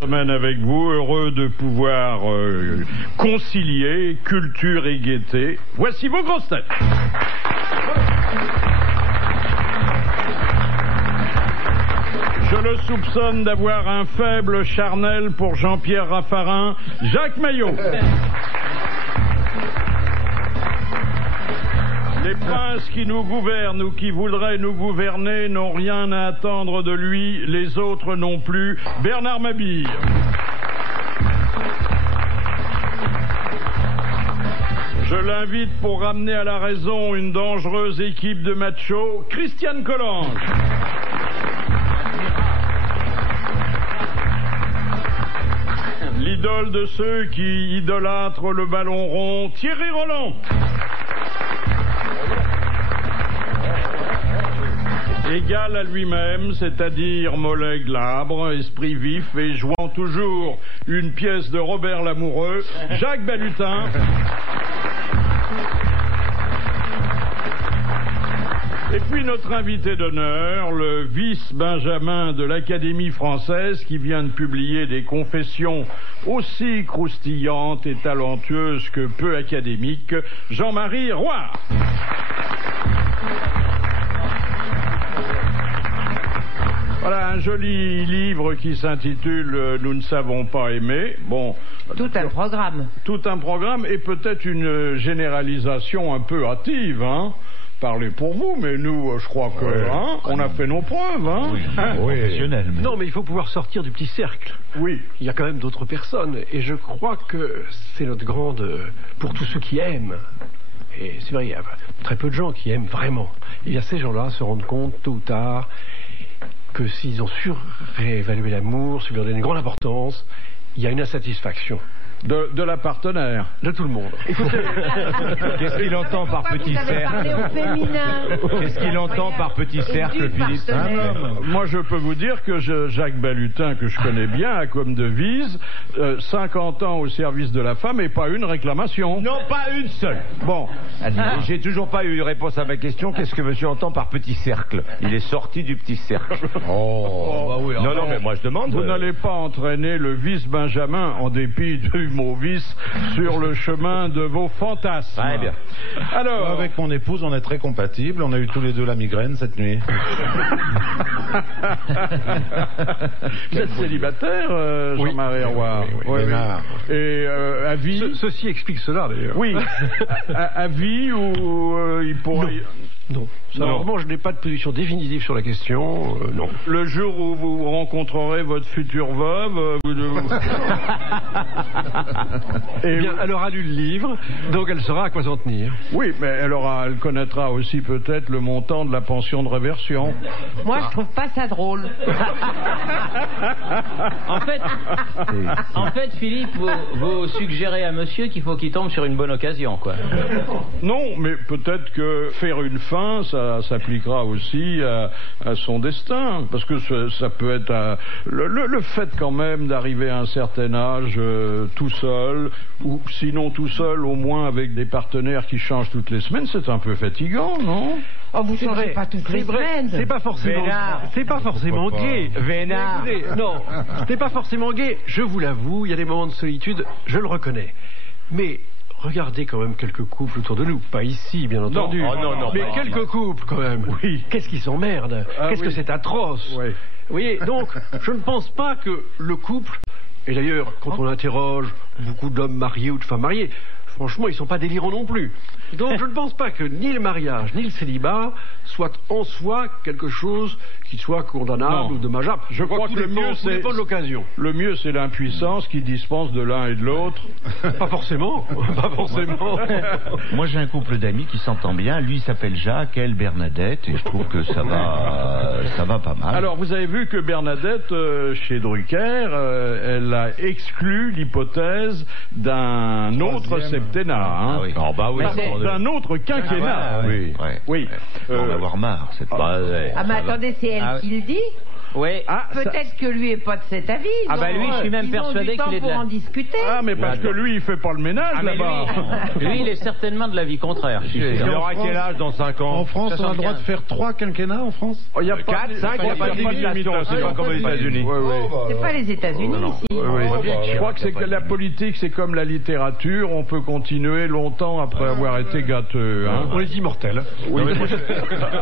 Semaine avec vous, heureux de pouvoir concilier culture et gaieté. Voici vos grosses têtes. Je le soupçonne d'avoir un faible charnel pour Jean-Pierre Raffarin, Jacques Maillot. Les princes qui nous gouvernent ou qui voudraient nous gouverner n'ont rien à attendre de lui, les autres non plus. Bernard Mabille. Je l'invite pour ramener à la raison une dangereuse équipe de machos, Christiane Collange. L'idole de ceux qui idolâtrent le ballon rond, Thierry Roland. Égal à lui-même, c'est-à-dire mollet glabre, esprit vif et jouant toujours une pièce de Robert Lamoureux, Jacques Balutin. Et puis notre invité d'honneur, le vice-benjamin de l'Académie française qui vient de publier des confessions aussi croustillantes et talentueuses que peu académiques, Jean-Marie Roy. Voilà un joli livre qui s'intitule « Nous ne savons pas aimer ». Bon, tout un programme. Tout un programme et peut-être une généralisation un peu hâtive, hein. Parlez pour vous, mais nous, je crois que, on a fait nos preuves, hein. Oui, professionnel. Mais... Non, mais il faut pouvoir sortir du petit cercle. Oui. Il y a quand même d'autres personnes, et je crois que c'est notre grande... Pour tous ceux qui aiment, et c'est vrai, il y a très peu de gens qui aiment vraiment. Et bien ces gens-là se rendent compte, tôt ou tard, que s'ils ont surévalué l'amour, s'ils lui ont donné une grande importance, il y a une insatisfaction. De la partenaire. De tout le monde. Qu'est-ce qu'il entend par petit cercle? Qu'est-ce qu'il entend par petit cercle, Philippe? Moi, je peux vous dire que Jacques Balutin, que je connais bien, a comme devise 50 ans au service de la femme et pas une réclamation. Non, pas une seule. Bon. J'ai toujours pas eu réponse à ma question. Qu'est-ce que monsieur entend par petit cercle? Il est sorti du petit cercle. Bah oui, non, mais moi je demande. Vous n'allez pas entraîner le vice-benjamin, en dépit du mot vice, sur le chemin de vos fantasmes. Très bien. Alors, avec mon épouse, on est très compatibles. On a eu tous les deux la migraine cette nuit. Vous êtes célibataire, Jean-Marie Roy? Oui. Et à vie? Ceci explique cela, d'ailleurs. Oui. À vie ou il pourrait... Non. Normalement, je n'ai pas de position définitive sur la question. Non. Le jour où vous rencontrerez votre future veuve, eh bien, elle aura lu le livre, donc elle saura à quoi s'en tenir. Oui, mais elle connaîtra aussi peut-être le montant de la pension de réversion. Moi, je trouve pas ça drôle. En fait, Philippe, vous suggérez à monsieur qu'il faut qu'il tombe sur une bonne occasion, quoi. Non, mais peut-être que faire une fin, ça s'appliquera aussi à son destin, parce que ça peut être le fait quand même d'arriver à un certain âge tout seul, ou sinon tout seul, au moins avec des partenaires qui changent toutes les semaines, c'est un peu fatigant, non? Oh, vous changez pas toutes les semaines. C'est pas forcément gay. Vénard. Non, c'est pas forcément gay. Je vous l'avoue, il y a des moments de solitude, je le reconnais. Mais regardez quand même quelques couples autour de nous. Pas ici, bien entendu. Non, mais quelques couples quand même. Oui. Qu'est-ce qu'ils s'emmerdent? Qu'est-ce que c'est atroce? Oui. Vous voyez, donc, je ne pense pas que le couple... Et d'ailleurs, quand on interroge beaucoup d'hommes mariés ou de femmes mariées, franchement, ils ne sont pas délirants non plus. Donc, je ne pense pas que ni le mariage, ni le célibat soient en soi quelque chose qui soit condamnable ou dommageable. Je crois que le mieux, c'est de l'occasion. Le mieux, c'est l'impuissance qui dispense de l'un et de l'autre. Pas forcément. Pas forcément. Moi, j'ai un couple d'amis qui s'entend bien. Lui, il s'appelle Jacques, elle, Bernadette, et je trouve que ça va pas mal. Alors, vous avez vu que Bernadette, chez Drucker, elle a exclu l'hypothèse d'un autre septennat. Hein. Ah oui. Oh, bah oui. D'un autre quinquennat. Oui. Oui. On va avoir marre, c'est pas... Ah, mais attendez, c'est elle qui le dit? Oui. Peut-être que lui est pas de cet avis. Ah bah lui, je suis même persuadé qu'il est de pour la... en discuter. Ah, mais parce que lui, il fait pas le ménage là-bas. Lui, il est certainement de l'avis contraire. Il aura quel âge dans 5 ans? En France, on a le droit de faire 3 quinquennats en France? Il y a 4, 5, il n'y a pas de limitation, c'est pas comme aux États-Unis. C'est pas les États-Unis ici. Je crois que c'est que la politique, c'est comme la littérature, on peut continuer longtemps après avoir été gâteux. Hein. On est immortels. Oui.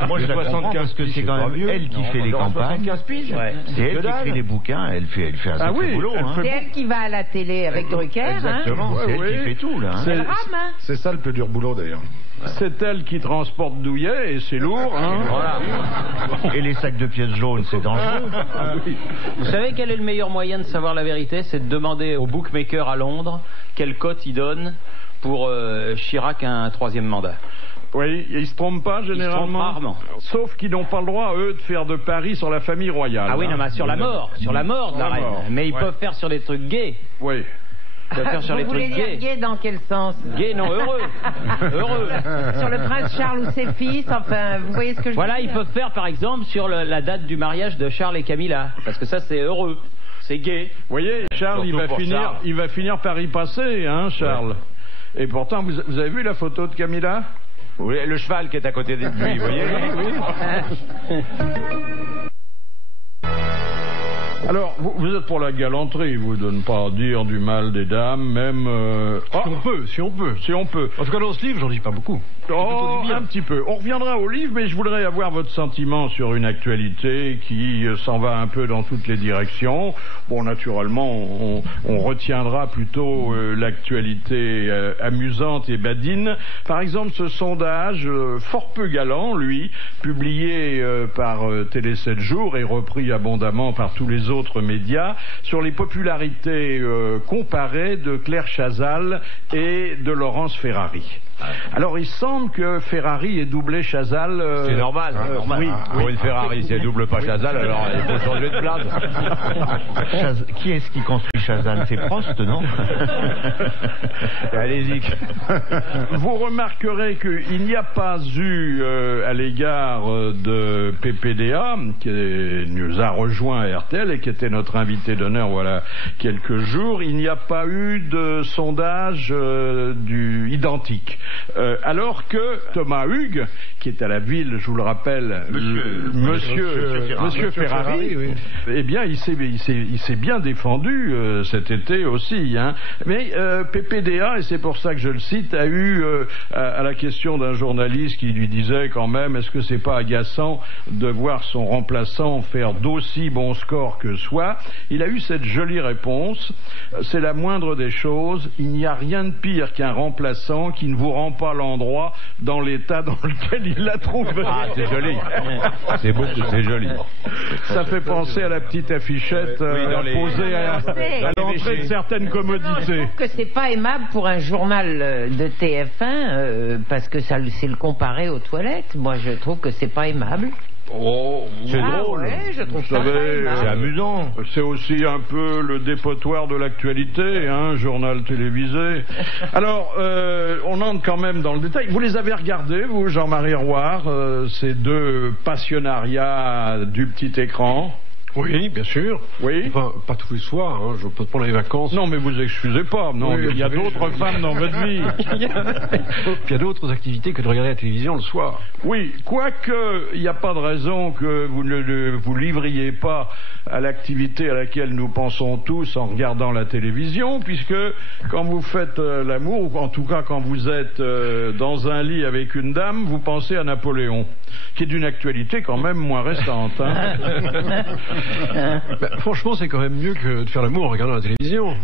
Moi, je la comprends parce que c'est quand même elle qui fait les campagnes. C'est elle qui écrit les bouquins, elle fait un sacré boulot. C'est elle qui va à la télé avec Drucker. Exactement, c'est elle qui fait tout, là. Elle rame, hein. C'est ça le plus dur boulot, d'ailleurs. C'est elle qui transporte Douillet et c'est lourd. Hein. Voilà. Et les sacs de pièces jaunes, c'est dangereux. Vous savez quel est le meilleur moyen de savoir la vérité? C'est de demander au bookmaker à Londres quelle cote il donne pour Chirac un 3e mandat. Oui, ils se trompent pas généralement. Ils se trompent rarement. Sauf qu'ils n'ont pas le droit, eux, de faire de paris sur la famille royale. Ah oui, non, mais sur la mort de la reine. Mais ils peuvent faire sur des trucs gays. Oui. Ils peuvent faire sur les Vous voulez trucs dire gays. gay dans quel sens? Gay, non, heureux. Heureux. Sur le prince Charles ou ses fils, enfin, vous voyez ce que je veux Voilà, dire? ils peuvent faire par exemple sur la date du mariage de Charles et Camilla. Parce que ça, c'est heureux. C'est gay. Vous voyez, Charles, il va finir par y passer, hein, Charles. Ouais. Et pourtant, vous avez vu la photo de Camilla? Oui, le cheval qui est à côté de lui, vous voyez? Oui. Alors, vous êtes pour la galanterie, vous, de ne pas dire du mal des dames, même... Si on peut. En tout cas, dans ce livre, j'en dis pas beaucoup. Un petit peu. On reviendra au livre, mais je voudrais avoir votre sentiment sur une actualité qui s'en va un peu dans toutes les directions. Bon, naturellement, on retiendra plutôt l'actualité amusante et badine. Par exemple, ce sondage, fort peu galant, lui, publié par Télé 7 jours et repris abondamment par tous les autres médias, sur les popularités comparées de Claire Chazal et de Laurence Ferrari. Alors il semble que Ferrari ait doublé Chazal. C'est normal. Oui. Pour une Ferrari, si elle double pas Chazal, alors il faut changer de place. Qui est-ce qui construit Chazal? C'est Prost, non? Allez-y. Vous remarquerez qu'il n'y a pas eu à l'égard de PPDA, qui nous a rejoint à RTL et qui était notre invité d'honneur voilà quelques jours, il n'y a pas eu de sondage identique. Alors que Thomas Hugues, qui est à la ville, je vous le rappelle, Monsieur Ferrari, oui. Eh bien, il s'est bien défendu cet été aussi. Hein. Mais PPDA, et c'est pour ça que je le cite, a eu à la question d'un journaliste qui lui disait quand même, est-ce que c'est pas agaçant de voir son remplaçant faire d'aussi bons scores que soi? Il a eu cette jolie réponse, c'est la moindre des choses, il n'y a rien de pire qu'un remplaçant qui ne vous rend pas l'endroit dans l'état dans lequel il l'a trouvé. Ah, c'est joli. C'est joli. Ça fait penser à la petite affichette posée à l'entrée de certaines commodités. Je trouve que c'est pas aimable pour un journal de TF1 parce que ça c'est le comparer aux toilettes. Moi, je trouve que c'est pas aimable. C'est drôle. Ouais, je trouve ça c'est amusant. C'est aussi un peu le dépotoir de l'actualité, hein, journal télévisé. Alors, on entre quand même dans le détail. Vous les avez regardés, vous, Jean-Marie Roire, ces deux passionnariats du petit écran? Oui, bien sûr. Oui. Enfin, pas tous les soirs, hein. Je peux pas prendre les vacances. Non, mais vous excusez pas. Non, oui, il y a d'autres femmes dans votre vie. Puis il y a d'autres activités que de regarder la télévision le soir. Oui, quoique il n'y a pas de raison que vous ne vous livriez pas à l'activité à laquelle nous pensons tous en regardant la télévision, puisque quand vous faites l'amour, ou en tout cas quand vous êtes dans un lit avec une dame, vous pensez à Napoléon, qui est d'une actualité quand même moins récente. Hein. Franchement, c'est quand même mieux que de faire l'amour en regardant la télévision.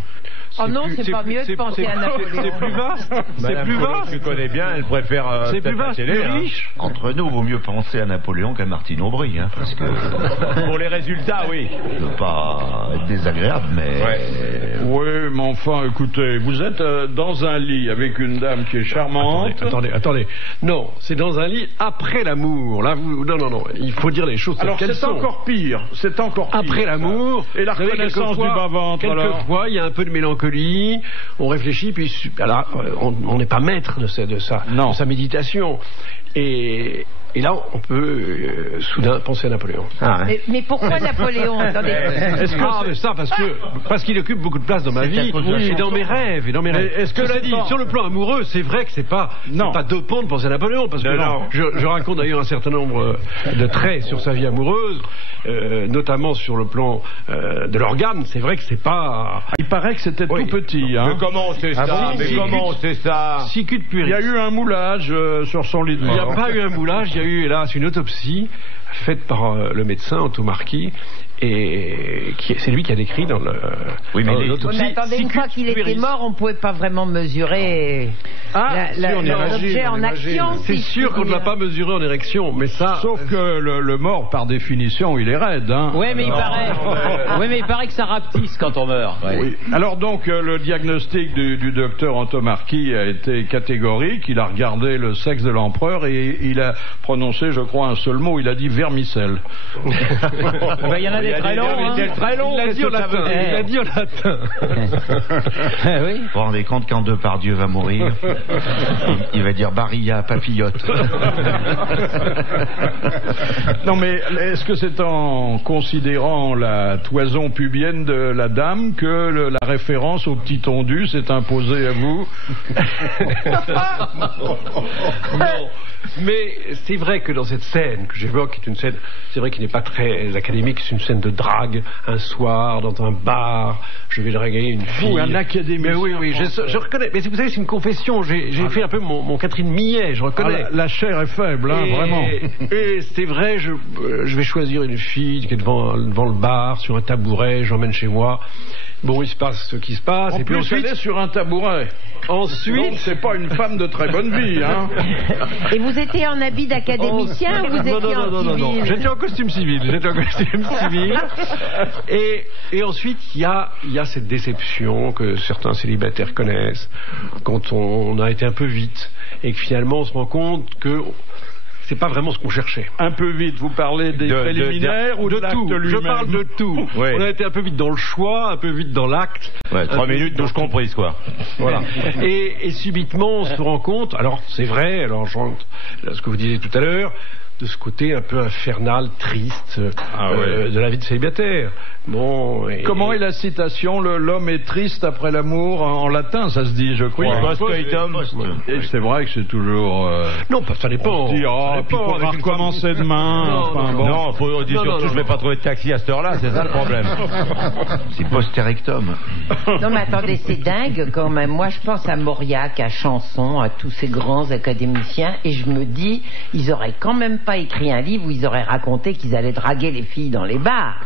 Oh non, c'est pas mieux de penser à Napoléon. C'est plus vaste. C'est plus vaste. Tu connais bien, elle préfère. C'est plus vaste, plus riche. Entre nous, vaut mieux penser à Napoléon qu'à Martine Aubry, hein, parce que. Pour les résultats, oui. Ça peut pas être désagréable, mais. Ouais. Oui, mais enfin, écoutez, vous êtes dans un lit avec une dame qui est charmante. Attendez. Non, c'est dans un lit après l'amour. Là, non. Il faut dire les choses. Alors c'est encore pire. Après l'amour. Et la reconnaissance du bas-ventre. Quelquefois, il y a un peu de mélancolie. On réfléchit, puis alors, on n'est pas maître de sa méditation. Et Et là, on peut soudain penser à Napoléon. Mais pourquoi Napoléon? Attendez. Est-ce que ça parce qu'il occupe beaucoup de place dans ma vie et dans mes rêves Est-ce que cela dit, sur le plan amoureux, c'est vrai que c'est pas dopant de penser à Napoléon, parce que je raconte d'ailleurs un certain nombre de traits sur sa vie amoureuse, notamment sur le plan de l'organe. C'est vrai que c'est pas. Il paraît que c'était tout petit. Hein. Mais comment c'est ça? Il y a eu un moulage sur son lit de mort. Il n'y a pas eu un moulage, il y a eu hélas une autopsie faite par le médecin Otto Marquis. Et c'est lui qui a décrit dans le. Oui, mais attendez, une fois qu'il était mort, on ne pouvait pas vraiment mesurer l'objet en action. C'est sûr qu'on ne l'a pas mesuré en érection, mais ça. Sauf que le mort, par définition, il est raide. Hein. Oui, mais il paraît que ça rapetisse quand on meurt. Ouais. Oui. Alors donc, le diagnostic du docteur Otto Marquis a été catégorique. Il a regardé le sexe de l'empereur et il a prononcé, je crois, un seul mot. Il a dit vermicelle. Il y en a des très longs. Il l'a dit en latin. Oui. Vous vous rendez compte quand Depardieu va mourir, il va dire Barilla, papillote. Non, mais est-ce que c'est en considérant la toison pubienne de la dame que la référence au petit tondu s'est imposée à vous? Non. Mais c'est vrai que dans cette scène que j'évoque, qui est une scène, c'est vrai qu'il n'est pas très académique, c'est une scène de drague, un soir, dans un bar, je vais draguer une fille. Un académicien. Mais oui, je reconnais. Mais vous savez, c'est une confession, j'ai fait un peu mon Catherine Millet, je reconnais. La chair est faible, hein, vraiment. Et c'est vrai, je vais choisir une fille qui est devant le bar, sur un tabouret, j'emmène chez moi. Bon, il se passe ce qui se passe. Et puis ensuite, elle est sur un tabouret. Ensuite, c'est pas une femme de très bonne vie, hein. Et vous étiez en habit d'académicien ou vous étiez en civil? Non. J'étais en costume civil. Et ensuite, il y a cette déception que certains célibataires connaissent quand on a été un peu vite et que finalement on se rend compte que c'est pas vraiment ce qu'on cherchait. Un peu vite, vous parlez des préliminaires ou de l'acte lui-même? Je parle de tout. Ouais. On a été un peu vite dans le choix, un peu vite dans l'acte. Ouais, 3 minutes douche comprise, quoi. Voilà. Et subitement, on se rend compte, alors c'est vrai, alors je rentre là, ce que vous disiez tout à l'heure, de ce côté un peu infernal, triste de la vie de célibataire. Bon, comment est la citation? L'homme est triste après l'amour, en latin, ça se dit, je crois. Et c'est vrai que c'est toujours. Non, ça dépend. On dit, puis on va recommencer demain. Non, faut dire surtout, je vais pas trouver de taxi à cette heure-là, c'est ça le problème. C'est post-érectum. Non, mais attendez, c'est dingue quand même. Moi, je pense à Mauriac, à Chanson, à tous ces grands académiciens, et je me dis, ils auraient quand même pas écrit un livre où ils auraient raconté qu'ils allaient draguer les filles dans les bars.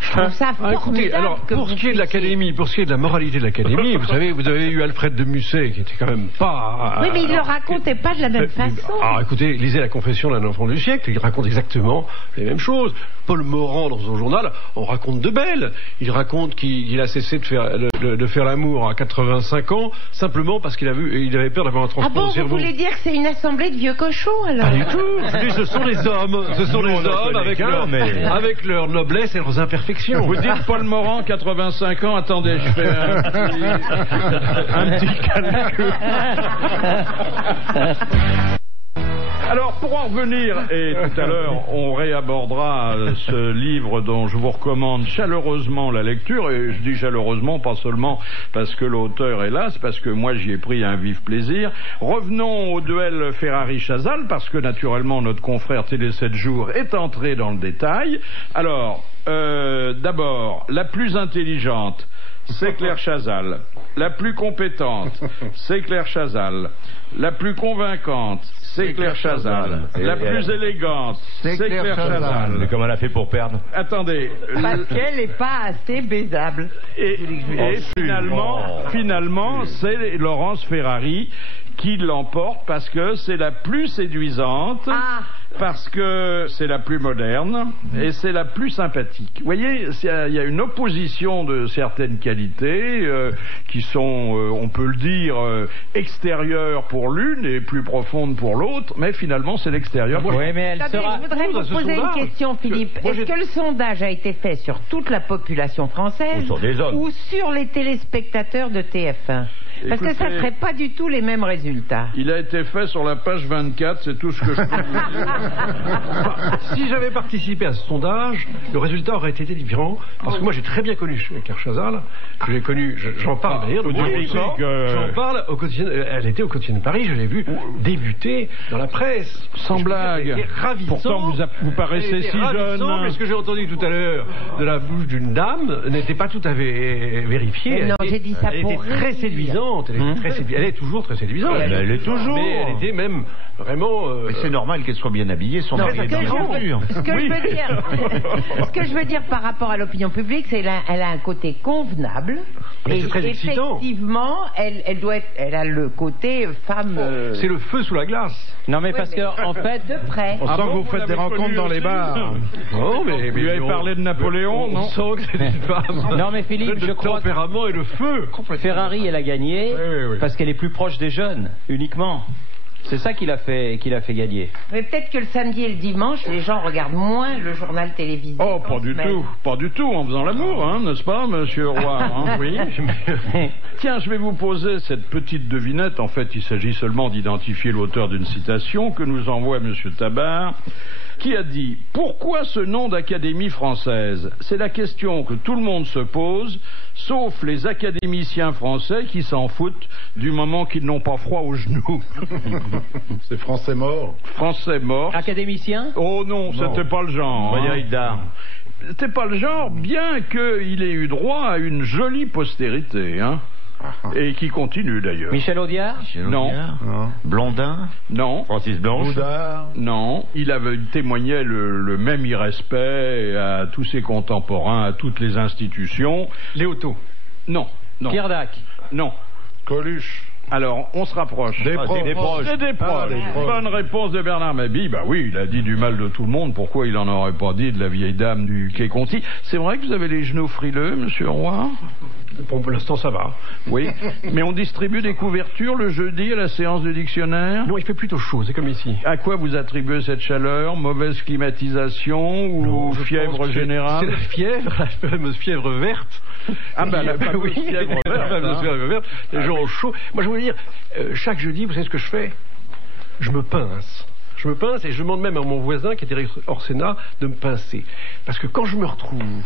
Je trouve ça formidable. Alors, pour ce qui est de l'académie, pour ce qui est de la moralité de l'académie, vous savez, vous avez eu Alfred de Musset, qui était quand même pas... Oui, mais il ne le racontait pas de la même façon. Alors, écoutez, lisez La Confession d'un enfant du siècle, il raconte exactement les mêmes choses. Paul Morand, dans son journal, on raconte de belles. Il raconte qu'il a cessé de faire l'amour à 85 ans, simplement parce qu'il avait peur d'avoir un transport au cerveau. Vous voulez dire que c'est une assemblée de vieux cochons, alors? Pas du tout. Je dis, ce sont les hommes, avec leur noblesse et leurs imperfections. Vous dites Paul Morand, 85 ans, attendez, je fais un petit calcul. Alors, pour en revenir, et tout à l'heure, on réabordera ce livre dont je vous recommande chaleureusement la lecture, et je dis chaleureusement, pas seulement parce que l'auteur est là, c'est parce que moi j'y ai pris un vif plaisir. Revenons au duel Ferrari-Chazal, parce que naturellement notre confrère Télé 7 jours est entré dans le détail. Alors, d'abord, la plus intelligente, c'est Claire Chazal. La plus compétente, c'est Claire Chazal. La plus convaincante, c'est Claire Chazal. La plus élégante, c'est Claire Chazal. Mais comment elle a fait pour perdre? Attendez. Parce qu'elle n'est pas assez baisable. Et finalement, c'est Laurence Ferrari qui l'emporte parce que c'est la plus séduisante. Parce que c'est la plus moderne et c'est la plus sympathique. Vous voyez, il y a une opposition de certaines qualités qui sont, on peut le dire, extérieures pour l'une et plus profondes pour l'autre, mais finalement c'est l'extérieur. Oui, mais je voudrais vous poser une question, Philippe. Est-ce que le sondage a été fait sur toute la population française ou sur des hommes ou sur les téléspectateurs de TF1? Parce que ça ne serait pas du tout les mêmes résultats. Il a été fait sur la page 24, c'est tout ce que je peux vous dire. Si j'avais participé à ce sondage, le résultat aurait été différent. Parce que moi, j'ai très bien connu Claire Chazal. Je l'ai connue, j'en parle d'ailleurs. J'en parle au quotidien. Elle était au quotidien de Paris, je l'ai vue débuter dans la presse. Sans blague. Pourtant, vous paraissez si jeune. Mais ce que j'ai entendu tout à l'heure de la bouche d'une dame n'était pas tout à fait vérifié. Non, j'ai dit ça pour était très séduisante. Elle est toujours très séduisante. Elle est toujours. Mais elle était même vraiment. Mais c'est normal qu'elle soit bien habillée. Son mari est dans l'aventure. Ce que je veux dire par rapport à l'opinion publique, c'est qu'elle a un côté convenable. Mais et c'est très excitant. Effectivement, elle a le côté femme. C'est le feu sous la glace. Non, mais parce que en fait, de près. On sent que vous faites des rencontres dans les bars. Non, mais vous avez parlé de Napoléon, non? On sent que c'est une femme. Non, mais Philippe, je crois. Le tempérament et le feu. Ferrari, elle a gagné parce qu'elle est plus proche des jeunes, uniquement. C'est ça qui l'a fait gagner. Mais peut-être que le samedi et le dimanche, les gens regardent moins le journal télévisé. Oh, pas du tout. Pas du tout, en faisant l'amour, hein, n'est-ce pas, monsieur Roy, hein? Oui. Tiens, je vais vous poser cette petite devinette. En fait, il s'agit seulement d'identifier l'auteur d'une citation que nous envoie monsieur Tabar, qui a dit « Pourquoi ce nom d'Académie française ?» C'est la question que tout le monde se pose, sauf les académiciens français qui s'en foutent du moment qu'ils n'ont pas froid aux genoux. C'est français mort. Français mort. Académicien? Oh non, c'était pas le genre. Frédéric Dard. C'était pas le genre, bien qu'il ait eu droit à une jolie postérité, hein. Et qui continue d'ailleurs. Michel Audiard? Non. Blondin? Non. Francis Blanche? Boudard? Non. Il avait témoigné le même irrespect à tous ses contemporains, à toutes les institutions. Léoto? Non. Pierre Dac? Non. Coluche? Alors, on se rapproche. Des proches. C'est des proches. Bonne réponse de Bernard Mabille. Bah oui, il a dit du mal de tout le monde. Pourquoi il en aurait pas dit de la vieille dame du Quai Conti? C'est vrai que vous avez les genoux frileux, monsieur Roy? Bon, pour l'instant, ça va. Oui. Mais on distribue des couvertures le jeudi à la séance du dictionnaire? Non, il fait plutôt chaud, c'est comme ici. À quoi vous attribuez cette chaleur? Mauvaise climatisation ou fièvre générale? C'est la fièvre, la fameuse fièvre verte. Ah ben la fameuse fièvre verte. Les gens ont chaud. Moi, je voulais dire, chaque jeudi, vous savez ce que je fais? Je me pince. Je me pince et je demande même à mon voisin, qui était hors Sénat, de me pincer. Parce que quand je me retrouve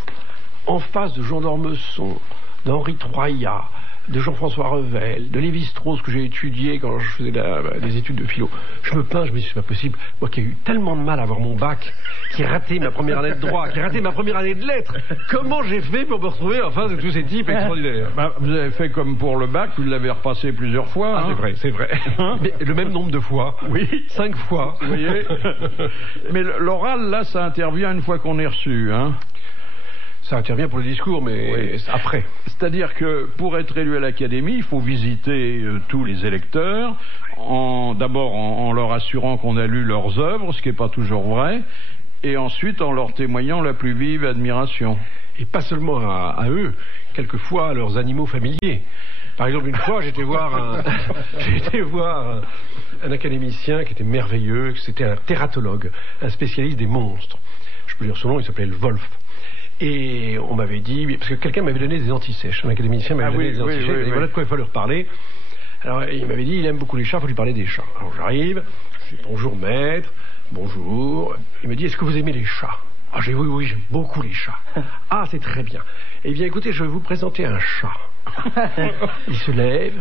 en face de Jean d'Ormesson, d'Henri Troyat, de Jean-François Revel, de Lévi-Strauss que j'ai étudié quand je faisais des études de philo. Je me pince, je me dis c'est pas possible. Moi qui ai eu tellement de mal à avoir mon bac, qui ai raté ma première année de droit, qui ai raté ma première année de lettres, comment j'ai fait pour me retrouver en face de tous ces types extraordinaires? Bah, vous avez fait comme pour le bac, vous l'avez repassé plusieurs fois. Ah, hein? c'est vrai. Mais le même nombre de fois. Oui. 5 fois. Vous voyez. Mais l'oral, là, ça intervient une fois qu'on est reçu, hein? Ça intervient pour le discours, mais après. C'est-à-dire que pour être élu à l'Académie, il faut visiter tous les électeurs, d'abord en leur assurant qu'on a lu leurs œuvres, ce qui n'est pas toujours vrai, et ensuite en leur témoignant la plus vive admiration. Et pas seulement à eux, quelquefois à leurs animaux familiers. Par exemple, une fois, j'étais voir un académicien qui était merveilleux, c'était un tératologue, un spécialiste des monstres. Je peux dire son nom, il s'appelait le Wolf. Et on m'avait dit, parce que quelqu'un m'avait donné des antisèches, un académicien m'avait donné des antisèches, et voilà de quoi il fallait leur parler. Alors il m'avait dit, il aime beaucoup les chats, il faut lui parler des chats. Alors j'arrive, je dis bonjour maître, bonjour. Il me dit, est-ce que vous aimez les chats? Ah, j'ai dit, oui, j'aime beaucoup les chats. Ah, c'est très bien. Eh bien écoutez, je vais vous présenter un chat. Il se lève,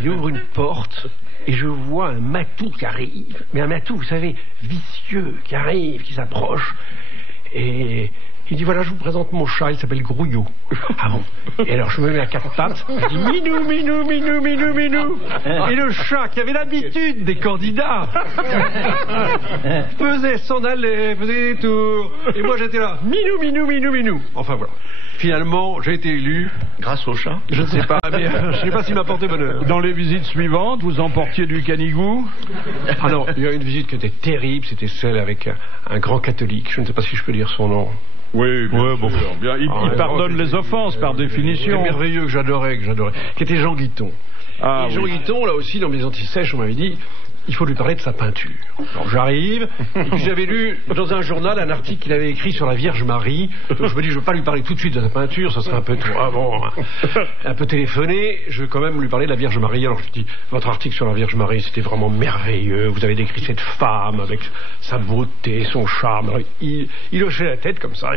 il ouvre une porte, et je vois un matou qui arrive. Mais un matou, vous savez, vicieux, qui arrive, qui s'approche, et... il dit, voilà, je vous présente mon chat, il s'appelle Grouillot. Ah bon? Et alors, je me mets à 4 pattes, je dis, minou, minou, minou, minou, minou. Et le chat, qui avait l'habitude des candidats, s'en allait, faisait des tours. Et moi, j'étais là, minou, minou, minou, minou. Enfin, voilà. Finalement, j'ai été élu. Grâce au chat? Je ne sais pas, mais je ne sais pas s'il m'a porté bonheur. Dans les visites suivantes, vous emportiez du canigou? Ah non, il y a une visite qui était terrible, c'était celle avec un grand catholique, je ne sais pas si je peux dire son nom. Oui, bien sûr. Bien. Il pardonne les offenses, par définition. C'est merveilleux, que j'adorais, qui était Jean Guiton. Ah, et Jean Guiton, là aussi, dans mes antisèches, on m'avait dit, il faut lui parler de sa peinture. Alors j'arrive, et puis j'avais lu dans un journal un article qu'il avait écrit sur la Vierge Marie. Donc je me dis, je ne veux pas lui parler tout de suite de sa peinture, ça serait un peu trop un peu téléphoné. Je veux quand même lui parler de la Vierge Marie. Alors je dis, votre article sur la Vierge Marie, c'était vraiment merveilleux. Vous avez décrit cette femme avec sa beauté, son charme. Alors, il hochait la tête comme ça,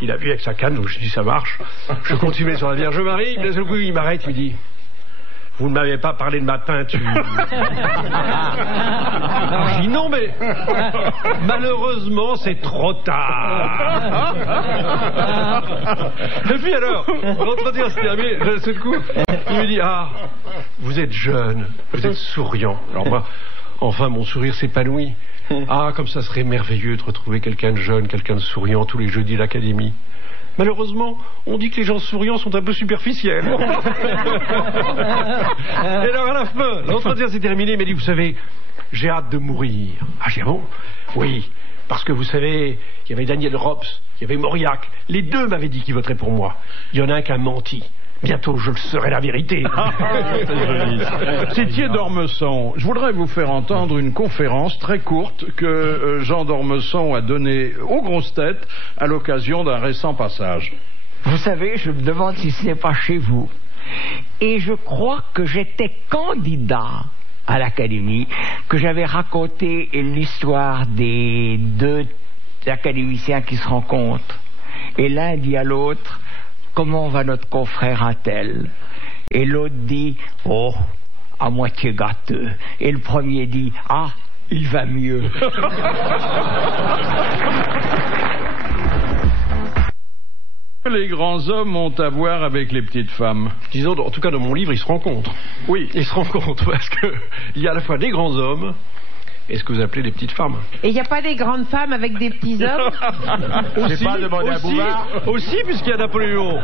il a vu avec sa canne, donc je dis, ça marche. Je continuais sur la Vierge Marie, d'un seul coup il m'arrête, il me dit, vous ne m'avez pas parlé de ma peinture. Alors je dis non, mais malheureusement c'est trop tard. Et puis alors, l'entretien se termine, d'un seul coup, il me dit, ah, vous êtes jeune, vous êtes souriant. Alors moi, enfin mon sourire s'épanouit. Ah, comme ça serait merveilleux de retrouver quelqu'un de jeune, quelqu'un de souriant tous les jeudis à l'académie. Malheureusement, on dit que les gens souriants sont un peu superficiels. Et alors à la fin, l'entretien s'est terminé, il m'a dit, vous savez, j'ai hâte de mourir. Ah, j'ai bon? Oui, parce que vous savez, il y avait Daniel Rops, il y avait Mauriac, les deux m'avaient dit qu'ils voteraient pour moi. Il y en a un qui a menti. Bientôt, je le saurai la vérité. Citiez d'Ormesson. Je voudrais vous faire entendre une conférence très courte que Jean d'Ormesson a donnée aux grosses têtes à l'occasion d'un récent passage. Vous savez, je me demande si ce n'est pas chez vous. Et je crois que j'étais candidat à l'Académie, que j'avais raconté l'histoire des deux académiciens qui se rencontrent. Et l'un dit à l'autre, comment va notre confrère Attel? Et l'autre dit, oh, à moitié gâteux. Et le premier dit, ah, il va mieux. Les grands hommes ont à voir avec les petites femmes. Disons, en tout cas dans mon livre, ils se rencontrent. Oui, ils se rencontrent parce que il y a à la fois des grands hommes et ce que vous appelez des petites femmes. Et il n'y a pas des grandes femmes avec des petits hommes? Aussi, pas demandé à Bouvard. Aussi, puisqu'il y a Napoléon.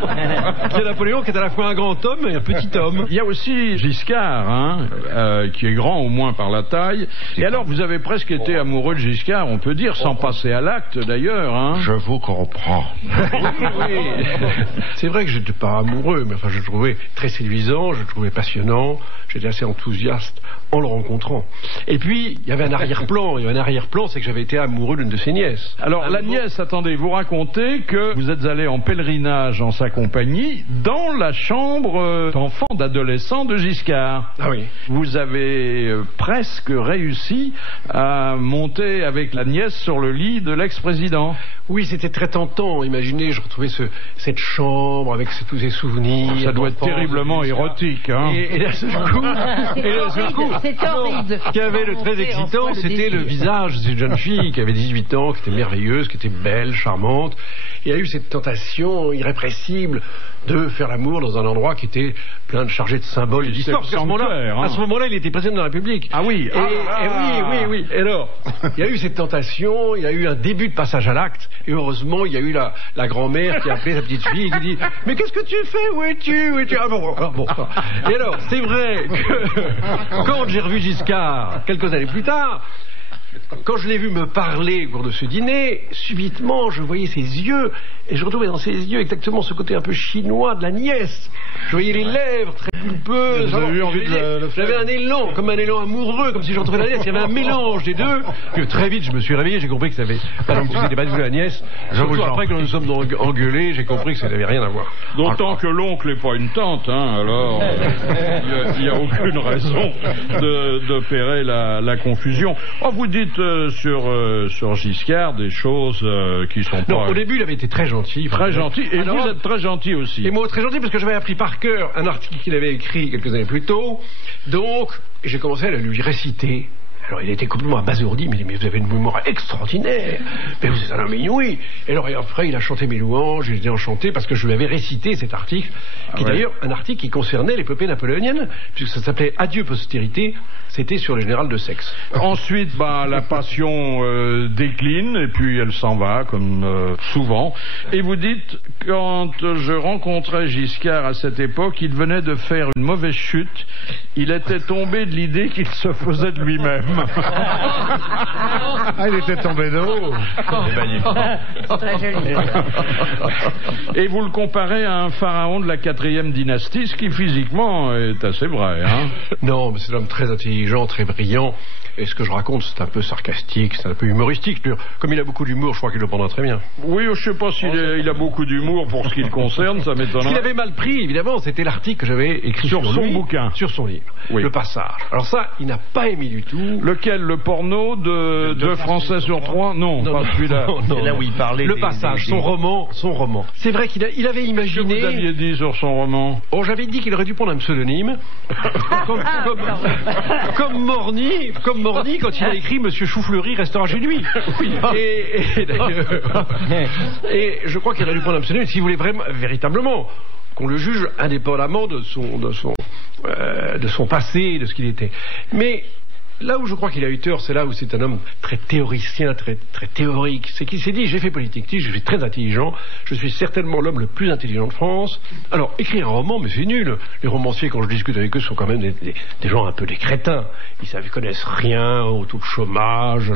Il y a Napoléon qui est à la fois un grand homme et un petit homme. Il y a aussi Giscard, qui est grand au moins par la taille. Et alors, vous avez presque été amoureux de Giscard, on peut dire, sans passer à l'acte d'ailleurs. Hein. Je vous comprends. Oui. C'est vrai que je n'étais pas amoureux, mais enfin, je le trouvais très séduisant, je le trouvais passionnant, j'étais assez enthousiaste en le rencontrant. Et puis, il y avait un arrière-plan. Il y avait un arrière-plan, c'est que j'avais été amoureux d'une de ses nièces. Alors, la nièce, attendez, vous racontez que vous êtes allé en pèlerinage en sa compagnie dans la chambre d'enfant, d'adolescent de Giscard. Ah oui. Vous avez presque réussi à monter avec la nièce sur le lit de l'ex-président. Oui, c'était très tentant. Imaginez, je retrouvais cette chambre avec tous ces souvenirs. Ça doit être terriblement érotique, hein. Et d'un seul coup, C'est horrible. Ce qui avait le très excitant, c'était le visage de cette jeune fille qui avait 18 ans, qui était merveilleuse, qui était belle, charmante. Il y a eu cette tentation irrépressible de faire l'amour dans un endroit qui était plein de chargé de symboles et d'histoire. Parce qu'à ce moment-là, il était président de la République. Ah oui. Oui. Et alors, il y a eu cette tentation, il y a eu un début de passage à l'acte, et heureusement, il y a eu la grand-mère qui a appelé sa petite fille et qui dit « Mais qu'est-ce que tu fais? Où es-tu? Ah bon. Et alors, c'est vrai que quand j'ai revu Giscard, quelques années plus tard, quand je l'ai vu me parler au cours de ce dîner, subitement, je voyais ses yeux, et je retrouvais dans ses yeux exactement ce côté un peu chinois de la nièce. Je voyais les lèvres très pulpeuses. J'avais un élan, comme un élan amoureux, comme si je retrouvais la nièce. Il y avait un mélange des deux, que très vite je me suis réveillé, j'ai compris que ça avait c'était pas du tout la nièce. Surtout après que nous nous sommes engueulés, j'ai compris que ça n'avait rien à voir. D'autant que l'oncle n'est pas une tante, hein, alors il n'y a aucune raison d'opérer la confusion. Oh, vous dites sur Giscard des choses qui sont pas... Non, au début il avait été très gentil. Très gentil, et alors, vous êtes très gentil aussi. Et moi très gentil parce que j'avais appris par cœur un article qu'il avait écrit quelques années plus tôt, donc j'ai commencé à lui réciter. Alors il était complètement abasourdi, il m'a dit mais vous avez une mémoire extraordinaire, mais vous êtes un homme inouï. Et alors et après il a chanté mes louanges, j'étais enchanté parce que je lui avais récité cet article, qui est d'ailleurs un article qui concernait l'épopée napoléonienne, puisque ça s'appelait Adieu postérité, c'était sur le général de Saxe. Ensuite, la passion décline, et puis elle s'en va, comme souvent. Et vous dites, quand je rencontrais Giscard à cette époque, il venait de faire une mauvaise chute, il était tombé de l'idée qu'il se faisait de lui-même. homme. Ah, il était tombé de haut. C'est très joli. Et vous le comparez à un pharaon de la 4e dynastie, ce qui physiquement est assez vrai. Hein. Non, mais c'est un homme très intelligent, très brillant. Et ce que je raconte, c'est un peu sarcastique, c'est un peu humoristique. Comme il a beaucoup d'humour, je crois qu'il le prendra très bien. Oui, je sais pas s'il il a beaucoup d'humour pour ce qui le concerne, ça m'étonnerait. Ce qu'il avait mal pris, évidemment, c'était l'article que j'avais écrit sur son lui, bouquin. Sur son livre, oui. Le Passage. Alors ça, il n'a pas aimé du tout. Lequel? Le porno de 2 Français sur 3? Non, pas celui-là. C'est là où il parlait Le Passage, son roman. C'est vrai qu'il avait imaginé... Qu'est-ce que vous aviez dit sur son roman? Oh, j'avais dit qu'il aurait dû prendre un pseudonyme. comme Morny, quand il a écrit Monsieur Choufleury restera chez lui. Oui. Et je crois qu'il aurait dû prendre un pseudonyme s'il voulait véritablement qu'on le juge indépendamment de son passé, de ce qu'il était. Mais là où je crois qu'il a eu tort, c'est là où c'est un homme très théoricien, très théorique. C'est qu'il s'est dit, j'ai fait politique, je suis très intelligent, je suis certainement l'homme le plus intelligent de France. Alors, écrire un roman, mais c'est nul. Les romanciers, quand je discute avec eux, sont quand même des gens un peu des crétins. Ils connaissent rien au taux de chômage,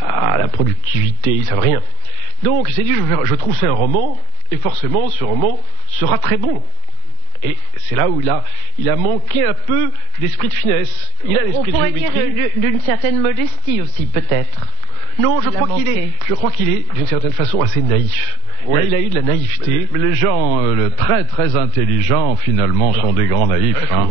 à la productivité, ils savent rien. Donc, il s'est dit, je trouve c'est un roman, et forcément, ce roman sera très bon. Et c'est là où il a manqué un peu d'esprit de finesse. Il a l'esprit de géométrie. On pourrait dire d'une certaine modestie aussi, peut-être. Non, je crois qu'il est d'une certaine façon assez naïf. Oui. Là, il a eu de la naïveté. Mais les gens très très intelligents, finalement, sont des grands naïfs. Hein.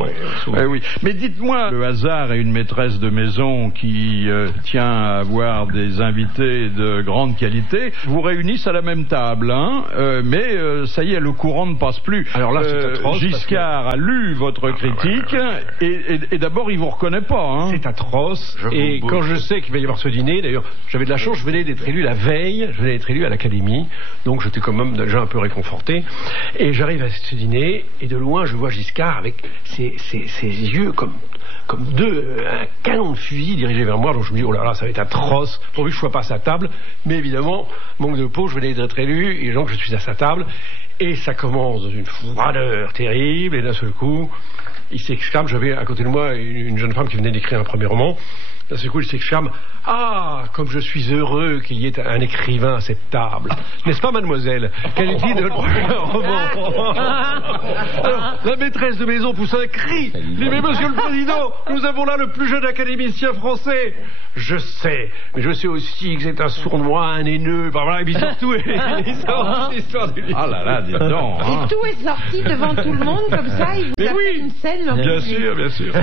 Oui. Mais dites-moi, le hasard et une maîtresse de maison qui tient à avoir des invités de grande qualité vous réunissent à la même table. Hein, mais ça y est, le courant ne passe plus. Alors là, c'est atroce. Giscard a lu votre critique et d'abord, il vous reconnaît pas. Hein. C'est atroce. Et quand je sais qu'il va y avoir ce dîner, d'ailleurs, j'avais de la chance, je venais d'être élu la veille, je venais d'être élu à l'Académie. Donc j'étais quand même déjà un peu réconforté. Et j'arrive à ce dîner, et de loin, je vois Giscard avec ses yeux comme un canon de fusil dirigé vers moi. Donc je me dis, oh là là, ça va être atroce, pourvu que je sois pas à sa table. Mais évidemment, manque de peau, je venais d'être élu, et donc je suis à sa table. Et ça commence dans une froideur terrible, et d'un seul coup, il s'exclame. J'avais à côté de moi une jeune femme qui venait d'écrire un premier roman. D'un seul coup, il s'exclame, ah, comme je suis heureux qu'il y ait un écrivain à cette table. N'est-ce pas, mademoiselle? Quelle dit de notre roman? Alors, la maîtresse de maison pousse un cri. Dit, mais monsieur le président, nous avons là le plus jeune académicien français. Je sais, mais je sais aussi que c'est un sournois, un haineux. Ben voilà, et puis surtout, il sort l'histoire du livre. Ah là là, dis donc. Et tout est sorti devant tout le monde comme ça, il vous a fait une scène. Bien sûr.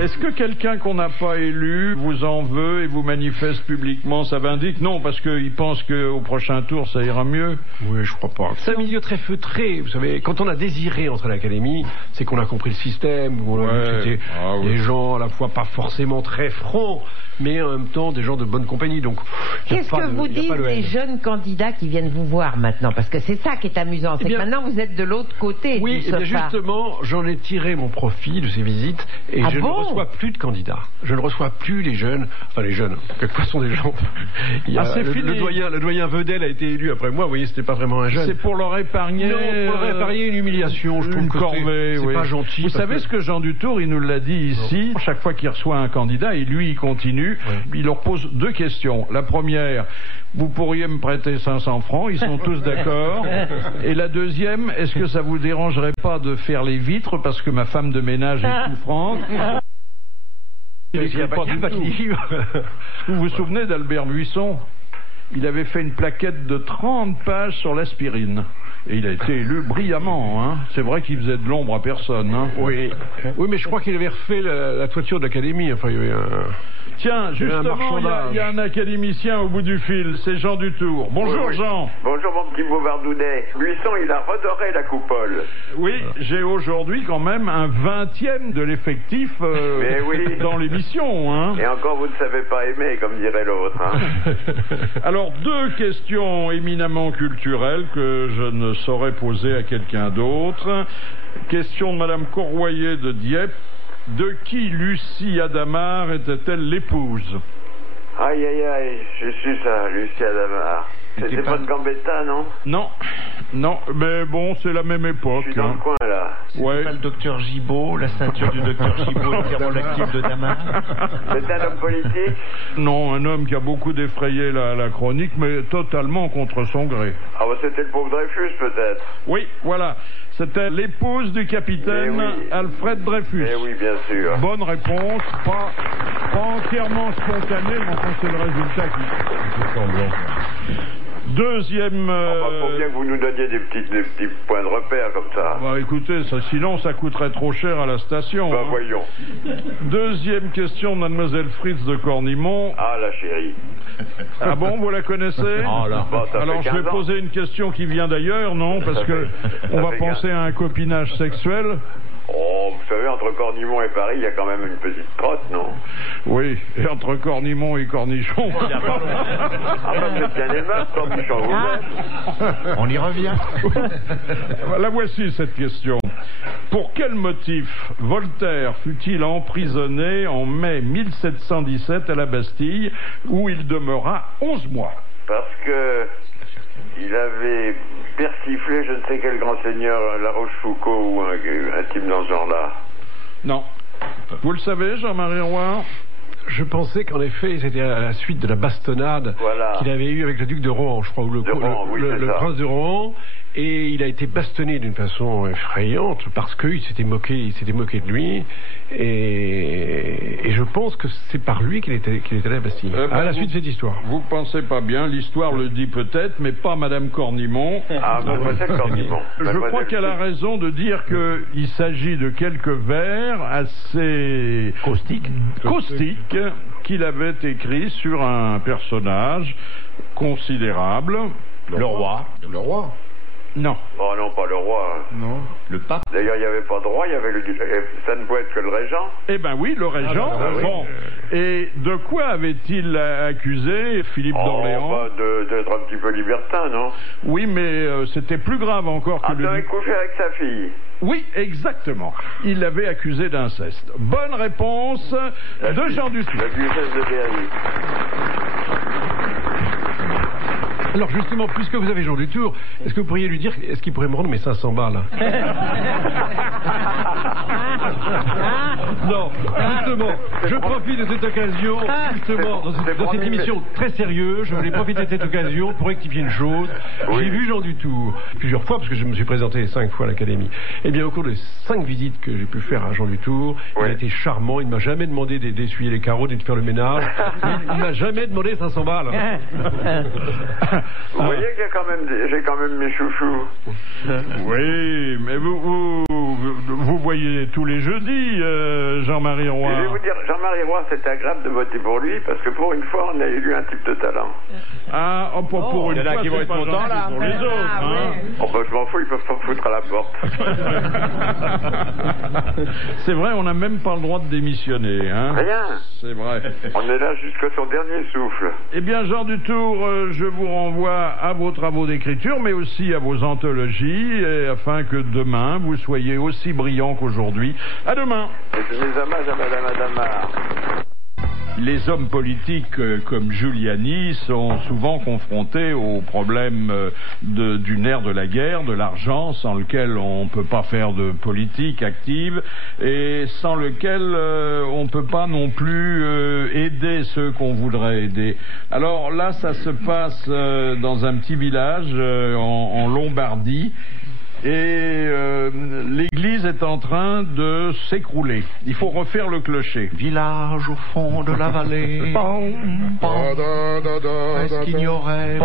Est-ce que quelqu'un qu'on n'a pas élu vous en veut et vous manifeste publiquement sa vindicte? Non, parce qu'il pense qu'au prochain tour, ça ira mieux. Oui, je crois pas. C'est un milieu très feutré. Vous savez, quand on a désiré entrer à l'Académie, c'est qu'on a compris le système, on a vu que c'était des gens à la fois pas forcément très francs, mais en même temps des gens de bonne compagnie. Donc, qu'est-ce que vous dites des jeunes candidats qui viennent vous voir maintenant? Parce que c'est ça qui est amusant, c'est que maintenant vous êtes de l'autre côté. Oui, et bien justement, j'en ai tiré mon profit de ces visites et je ne reçois plus de candidats. Je ne reçois plus les jeunes, quelquefois sont des gens. Le doyen Vedel a été élu après moi, vous voyez, c'était pas vraiment un jeune. C'est pour leur épargner. Non, pour leur épargner une humiliation, je trouve une que corvée, c'est pas gentil. Vous savez ce que Jean Dutour, il nous l'a dit ici, chaque fois qu'il reçoit un candidat, et lui il continue, il leur pose 2 questions. La première, vous pourriez me prêter 500 francs, ils sont tous d'accord. Et la deuxième, est-ce que ça vous dérangerait pas de faire les vitres parce que ma femme de ménage est souffrante? Il n'écrit pas du tout. Vous vous souvenez d'Albert Buisson? Il avait fait une plaquette de 30 pages sur l'aspirine. Et il a été élu brillamment. Hein. C'est vrai qu'il faisait de l'ombre à personne. Hein. Oui, mais je crois qu'il avait refait la toiture de l'Académie. Enfin, il y avait un... Tiens, justement, il y a un académicien au bout du fil, c'est Jean Dutour. Bonjour Jean. Bonjour mon petit Bouvardounet. Buisson, il a redoré la coupole. Oui, j'ai aujourd'hui quand même un 20e de l'effectif dans l'émission. Hein. Et encore, vous ne savez pas aimer, comme dirait l'autre. Hein. Alors, 2 questions éminemment culturelles que je ne saurais poser à quelqu'un d'autre. Question de Madame Courroyer de Dieppe. De qui Lucie Adamar était-elle l'épouse? Aïe, aïe, aïe, je suis ça, Lucie Adamar. C'était pas de Gambetta, non? Non, mais bon, c'est la même époque. Je suis dans le coin, là. C'était pas le docteur Gibault, la ceinture du docteur Gibault, le thermolactyle de Damas? C'était un homme politique? Non, un homme qui a beaucoup défrayé la chronique, mais totalement contre son gré. Ah bah c'était le pauvre Dreyfus, peut-être. Oui, voilà. C'était l'épouse du capitaine Alfred Dreyfus. Eh oui, bien sûr. Bonne réponse, pas entièrement spontanée, mais enfin c'est le résultat qui semble. Deuxième... faut bien que vous nous donniez des petits points de repère comme ça. Bah écoutez, sinon ça coûterait trop cher à la station. Bah voyons. Deuxième question de Mademoiselle Fritz de Cornimont. Ah, la chérie. Ah bon, vous la connaissez? Bon, alors je vais poser une question qui vient d'ailleurs, non? Parce que on va penser à un copinage sexuel. Oh, vous savez, entre Cornimont et Paris, il y a quand même une petite trotte, non? Oui, et entre Cornimont et Cornichon. Ah bah c'est bien aimable, Cornichon, vous-même. On y revient. La voici cette question. Pour quel motif Voltaire fut-il emprisonné en mai 1717 à la Bastille, où il demeura 11 mois? Parce que il avait persiflé je ne sais quel grand seigneur, La Rochefoucauld ou un type dans ce genre-là. Non. Vous le savez, Jean-Marie Roy? Je pensais qu'en effet, c'était à la suite de la bastonnade qu'il avait eue avec le duc de Rohan, je crois, ou le prince de Rohan, et il a été bastonné d'une façon effrayante parce qu'il s'était moqué de lui, et je pense que c'est par lui qu'il était à la Bastille. À la suite de cette histoire. Vous pensez pas bien, l'histoire le dit peut-être, mais pas Madame Cornimont. Ah, Mademoiselle Cornimont. Je crois qu'elle a raison de dire qu'il s'agit de quelques vers assez caustiques qu'il avait écrits sur un personnage considérable. Le roi. Non. Oh non, pas le roi. Non. Le pape. D'ailleurs, il n'y avait pas de roi, il y avait ça ne pouvait être que le régent. Eh ben oui, le régent. Bon. Et de quoi avait-il accusé Philippe d'Orléans? Bah, d'être un petit peu libertin, non? Oui, mais c'était plus grave encore que il avait couché avec sa fille. Oui, exactement. Il l'avait accusé d'inceste. Bonne réponse de Jean Dutour. La duchesse de Berry. Alors justement, puisque vous avez Jean Dutour, est-ce que vous pourriez lui dire, est-ce qu'il pourrait me rendre mes 500 balles? Non, justement, je profite de cette occasion, justement, dans cette émission très sérieuse, je voulais profiter de cette occasion pour rectifier une chose. J'ai vu Jean Dutour plusieurs fois, parce que je me suis présenté 5 fois à l'Académie. Eh bien, au cours des 5 visites que j'ai pu faire à Jean Dutour, il a été charmant, il ne m'a jamais demandé d'essuyer les carreaux, de faire le ménage, il ne m'a jamais demandé 500 balles. Vous voyez que j'ai quand même mes chouchous. Oui, mais vous voyez tous les jeudis, Jean-Marie Roy. Je vais vous dire, Jean-Marie Roy, c'est agréable de voter pour lui, parce que pour une fois, on a élu un type de talent. Ah, pour une fois, qui vont être contents, là. Pour les autres, hein. Oh, bah, je m'en fous, ils peuvent pas me foutre à la porte. C'est vrai, on n'a même pas le droit de démissionner, hein. Rien. C'est vrai. On est là jusqu'à son dernier souffle. Eh bien, Jean Dutour, je vous renvoie à vos travaux d'écriture, mais aussi à vos anthologies, afin que demain, vous soyez aussi brillant qu'aujourd'hui. À demain. Et mes hommages à Madame Adamar. Les hommes politiques comme Giuliani sont souvent confrontés au problème du nerf de la guerre, de l'argent, sans lequel on ne peut pas faire de politique active et sans lequel on ne peut pas non plus aider ceux qu'on voudrait aider. Alors là, ça se passe dans un petit village en Lombardie. Et l'église est en train de s'écrouler. Il faut refaire le clocher. Village au fond de la vallée. Est-ce qu'il y aurait...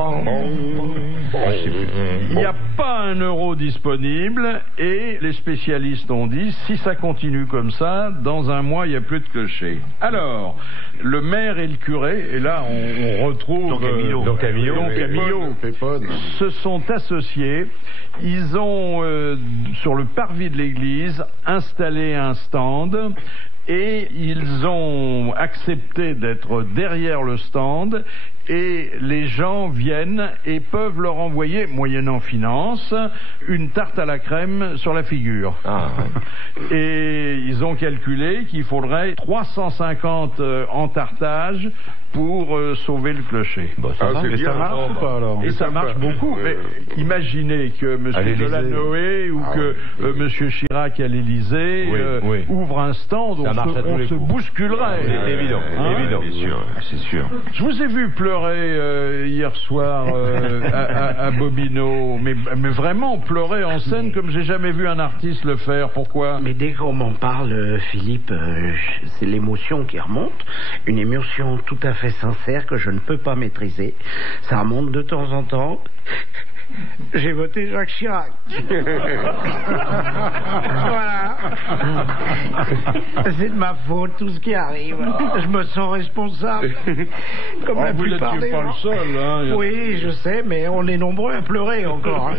Il n'y a pas un euro disponible et les spécialistes ont dit, si ça continue comme ça, dans un mois, il n'y a plus de clocher. Alors, le maire et le curé, et là on retrouve... Don Camillo. Se sont associés. Ils ont, sur le parvis de l'église, installé un stand et ils ont accepté d'être derrière le stand et les gens viennent et peuvent leur envoyer, moyennant finance, une tarte à la crème sur la figure. Et ils ont calculé qu'il faudrait 350 entartages pour sauver le clocher. Ça marche ou pas alors? Et ça marche beaucoup. Mais imaginez que M. Delanoë ou que M. Chirac à l'Élysée ouvre un stand, on se bousculerait. C'est évident, c'est sûr. Je vous ai vu pleurer hier soir à Bobino, mais vraiment pleurer en scène comme j'ai jamais vu un artiste le faire. Pourquoi? Mais dès qu'on m'en parle, Philippe, c'est l'émotion qui remonte. Une émotion tout à fait sincère que je ne peux pas maîtriser. Ça remonte de temps en temps. J'ai voté Jacques Chirac. Voilà. C'est de ma faute tout ce qui arrive. Je me sens responsable. Comme la plupart des gens. Vous n'êtes pas le seul. Hein, oui, je sais, mais on est nombreux à pleurer encore.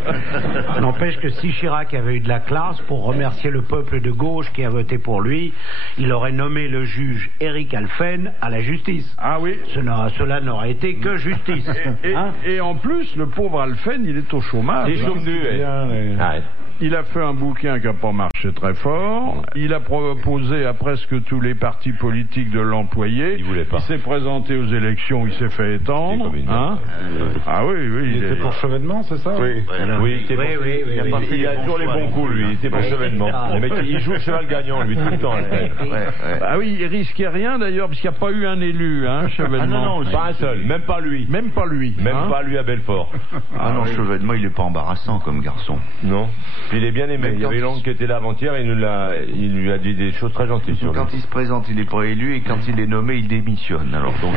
N'empêche que si Chirac avait eu de la classe pour remercier le peuple de gauche qui a voté pour lui, il aurait nommé le juge Éric Alphen à la justice. Ah oui. Cela n'aurait été que justice. Et en plus, le pauvre Alphen, il est au chômage. Il a fait un bouquin qui n'a pas marché très fort. Il a proposé à presque tous les partis politiques de l'employer. Il s'est présenté aux élections, il s'est fait étendre. Hein? Ah oui. Il était pour Chevènement, c'est ça? Oui. Il a toujours les bons coups, lui. Il était pour Chevènement. Le mec, il joue le cheval gagnant, lui, tout le temps. Ah oui, il risquait rien d'ailleurs, parce qu'il n'y a pas eu un élu, hein, Chevènement. Non, pas un seul. Même pas lui. Même pas lui à Belfort. Ah non, Chevènement, il est pas embarrassant comme garçon. Non. Puis il est bien aimé. Il y avait Lang qui était là avant-hier, il lui a dit des choses très gentilles sur lui. Quand il se présente, il n'est pas élu, et quand il est nommé, il démissionne. Alors donc,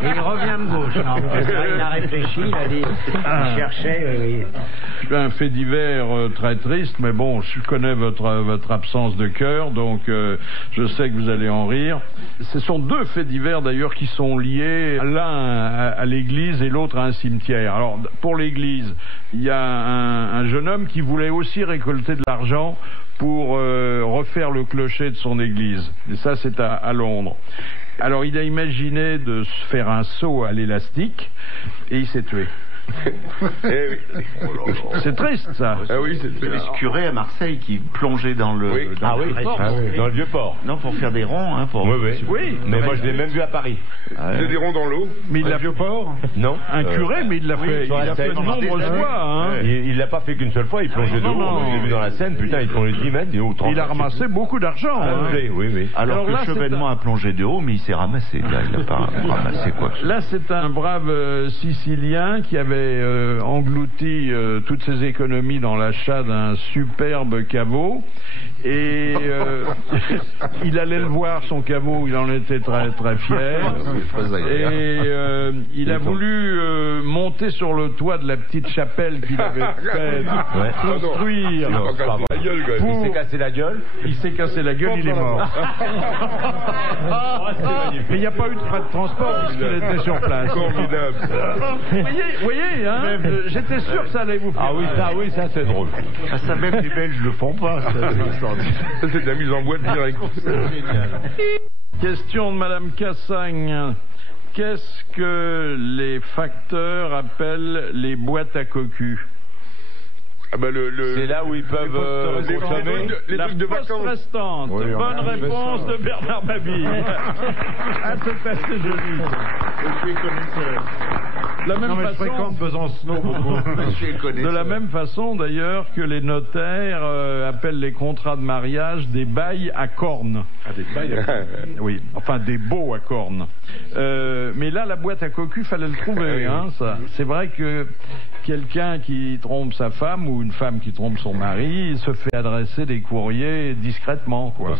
et il revient de gauche. Non, il a réfléchi, il a dit, il cherchait. Un fait divers très triste, mais bon, je connais votre absence de cœur, donc je sais que vous allez en rire. Ce sont deux faits divers d'ailleurs qui sont liés, l'un à l'église et l'autre à un cimetière. Alors pour l'église, il y a un jeune homme qui voulait aussi récolter de l'argent pour refaire le clocher de son église. Et ça, c'est à Londres. Alors il a imaginé de se faire un saut à l'élastique et il s'est tué. C'est triste ça. Ah oui, c'est triste. Ce curé à Marseille qui plongeait dans le dans le vieux port. Non, pour faire des ronds, hein, pour. Oui. Mais moi je l'ai même vu à Paris. C'est des ronds dans l'eau. Mais il l'a vieux port. Non. Un curé, mais il l'a fait. Il l'a fait de nombreuses fois. Hein. Il l'a pas fait qu'une seule fois. Il plongeait de l'eau. Je l'ai vu dans la Seine. Putain, il plongeait 10 mètres. Il a ramassé beaucoup d'argent. Oui. Alors que Chevènement a plongé de haut, mais il s'est ramassé. Là, il n'a pas ramassé quoi. Là, c'est un brave Sicilien qui avait englouti toutes ses économies dans l'achat d'un superbe caveau et il allait le voir, son caveau, il en était très très fier et il a voulu monter sur le toit de la petite chapelle qu'il avait fait construire. Il s'est cassé la gueule. Il s'est cassé la gueule, il est mort. Mais il n'y a pas eu de frais de transport puisqu'il était sur place. Formidable. Vous voyez, hein, j'étais sûr que ça allait vous faire. Ça c'est drôle. Ça même les Belges le font pas. Ça c'est de la mise en boîte directe. Question de Madame Cassagne. Qu'est-ce que les facteurs appellent les boîtes à cocu? C'est là où ils peuvent consommer les trucs de vacances. Restante. Bonne réponse de Bernard Mabille. C'est assez joli. Je suis connaisseur. Je fréquente Besançon beaucoup. De la même façon d'ailleurs que les notaires appellent les contrats de mariage des bails à cornes. Des bails à cornes. Oui, enfin des baux à cornes. Mais là, la boîte à cocu, fallait le trouver. Hein, ça. C'est vrai que quelqu'un qui trompe sa femme ou une femme qui trompe son mari se fait adresser des courriers discrètement, quoi.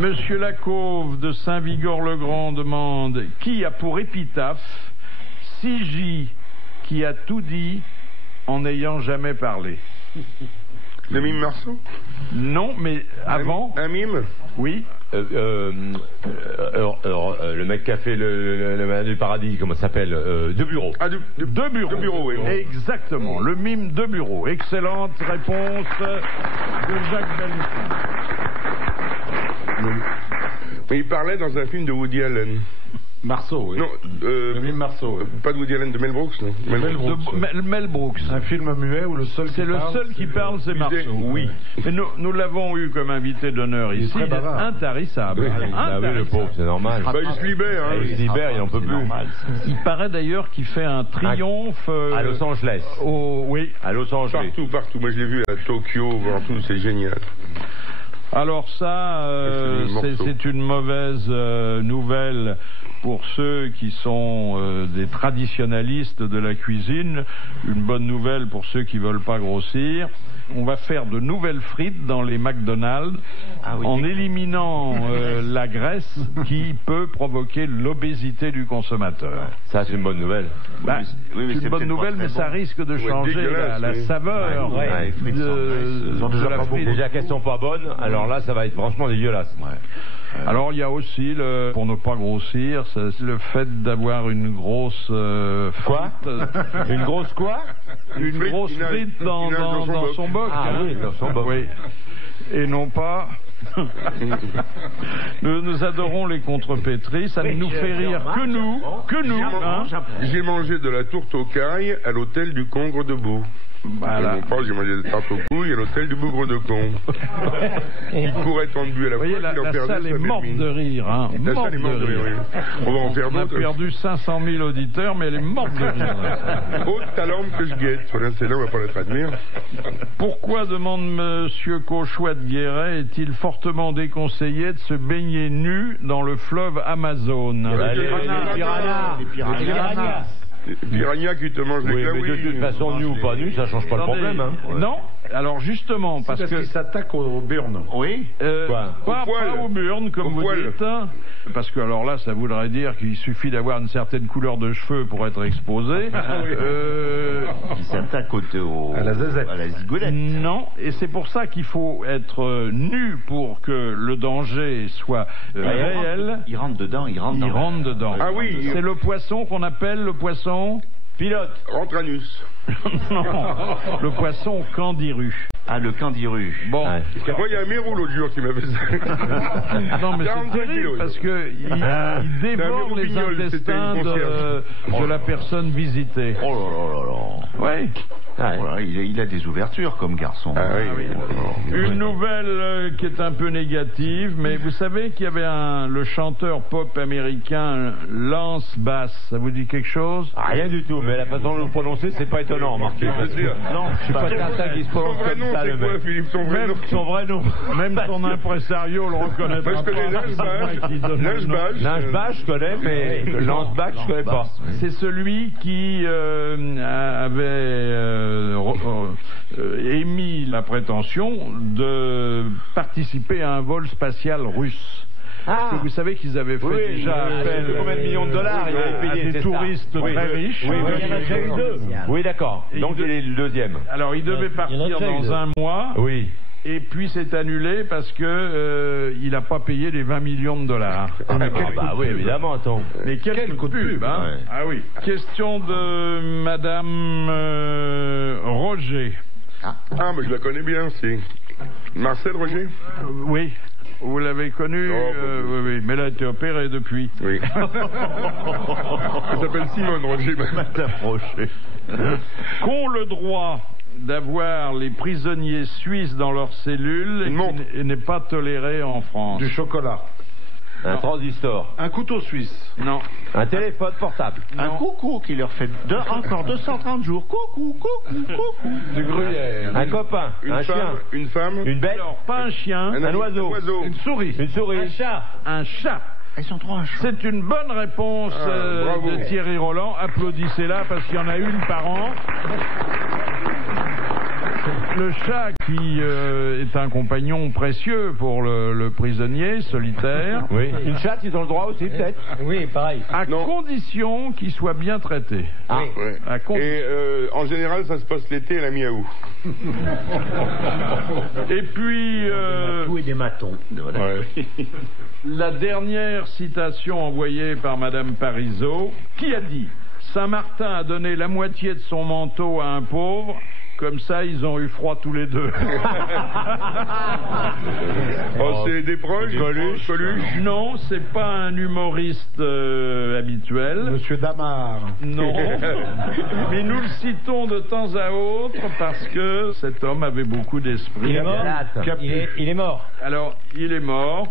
Monsieur Lacauve de Saint-Vigor-le-Grand demande: qui a pour épitaphe Sigi qui a tout dit en n'ayant jamais parlé? Le mime Marceau? Non, mais avant. Un mime? Oui. Le mec qui a fait le malade du paradis, comment ça s'appelle? De Bureau. De Bureau, oui. Exactement, le mime De Bureau. Excellente réponse de Jacques Bellefond. Il parlait dans un film de Woody Allen. Marceau, oui. Non, le film Marceau. Pas de Woody Allen, de Mel Brooks, non? Mel Brooks. Un film muet où le seul qui parle... C'est le seul qui parle, c'est Marceau. Oui. Mais nous l'avons eu comme invité d'honneur ici. très bavard. Intarissable. Oui, le pauvre, c'est normal. Bah, il se libère, hein. Il se libère, il n'en peut plus. Il paraît d'ailleurs qu'il fait un triomphe... À Los Angeles. Oui. À Los Angeles. Partout. Moi, je l'ai vu à Tokyo, partout, c'est génial. Alors ça, c'est une mauvaise nouvelle pour ceux qui sont des traditionalistes de la cuisine, une bonne nouvelle pour ceux qui veulent pas grossir. On va faire de nouvelles frites dans les McDonald's en éliminant la graisse qui peut provoquer l'obésité du consommateur. Ça, c'est une bonne nouvelle. Bah, oui, c'est une bonne nouvelle, mais ça risque de changer la saveur de la frite. Déjà qu'elles sont pas bonnes, alors là, ça va être franchement dégueulasse. Alors il y a aussi, pour ne pas grossir, c'est le fait d'avoir une grosse Quoi frite. Une grosse quoi? Une grosse frite dans son boc. Ah oui, dans son boc. Oui. Et non pas... nous adorons les contrepétries, ça ne nous fait rire que nous. Hein. J'ai mangé de la tourte aux cailles à l'hôtel du Congre de Beau. Voilà. Mon père, j'ai mangé des tartes aux couilles à l'hôtel du Bougre de Con. Il courait tendu à la fois. Vous voyez, la salle est morte de rire. Hein. La salle est morte de rire. On va en faire d'autres. On a perdu 500 000 auditeurs, mais elle est morte de rire. Haute talente que je guette. Voilà, c'est là, on va pas la traduire. Pourquoi, demande Monsieur Cauchois-de-Guéret, est-il fortement déconseillé de se baigner nu dans le fleuve Amazon? Les piranhas. Piranha qui te mange les mais de toute façon, nu ou pas nu, ça change pas le problème. Hein. Non, alors justement, parce que... qu'il s'attaque aux burnes. Oui, pas aux burnes, comme vous dites. Parce que alors là, ça voudrait dire qu'il suffit d'avoir une certaine couleur de cheveux pour être exposé. Il s'attaque à la zigounette. Non, et c'est pour ça qu'il faut être nu pour que le danger soit réel. Il rentre dedans, il rentre dedans. Ah oui. C'est le poisson qu'on appelle le poisson... Pilote. Rentranus. Non, le poisson candiru. Ah, le candiru. Bon. Ouais. Moi, il y a un mérou l'autre jour qui m'avait ça. Non, mais c'est terrible parce que il dévore les intestins de la personne visitée. Oh là là là là. Oui. Voilà, il a des ouvertures comme garçon. Ah, oui. Une nouvelle qui est un peu négative, mais vous savez qu'il y avait le chanteur pop américain Lance Bass. Ça vous dit quelque chose? Rien du tout, mais la façon de le prononcer, c'est pas étonnant, remarquez. Non, je suis pas certain qu'il se prononce comme ça, le mec. Philippe, son vrai nom. Même son impresario le reconnaîtra. Moi, je connais Lance Bass, je connais, mais Lance Bass, je connais pas. C'est celui qui avait émis la prétention de participer à un vol spatial russe. Parce que vous savez qu'ils avaient fait déjà appel combien de millions de dollars il avait payé des touristes très riches. Oui, il y en a déjà eu deux. Oui, d'accord. Donc il est le deuxième. Alors il devait partir dans un mois. Oui. Et puis c'est annulé parce que il n'a pas payé les 20 millions de dollars. Oui, évidemment, attends. Mais quel coup de pub, hein. Ouais. Ah oui. Question de Madame Roger. Ah, mais je la connais bien, c'est Marcel Roger. Oui. Vous l'avez connue, oui, mais elle a été opérée depuis. Oui. Elle s'appelle Simone Roger. Madame Roger. Qu'ont le droit d'avoir les prisonniers suisses dans leurs cellules et n'est pas toléré en France? Du chocolat. Un transistor. Un couteau suisse. Non. Un téléphone portable. Un coucou qui leur fait encore 230 jours. Coucou. Du gruyère. Un copain. Un chien. Une femme. Une bête. Alors, pas un chien. Un oiseau. Une souris. Une souris. Un chat. Un chat. Ils sont trois. C'est une bonne réponse de Thierry Roland. Applaudissez-la parce qu'il y en a une par an. Le chat qui est un compagnon précieux pour le prisonnier solitaire. Oui. Une chatte, ils ont le droit aussi, peut-être. Oui, pareil. À condition qu'il soit bien traité. Ah, ouais. Et en général, ça se passe l'été à la mi-août. Et puis... Tout et des matons. La dernière citation envoyée par Madame Parisot, qui a dit: Saint-Martin a donné la moitié de son manteau à un pauvre Comme ça, ils ont eu froid tous les deux. Oh, c'est des proches, Coluche. Non, c'est pas un humoriste habituel. Monsieur Damar. Non. Mais nous le citons de temps à autre parce que cet homme avait beaucoup d'esprit. Il est mort. Il est mort. Alors, il est mort.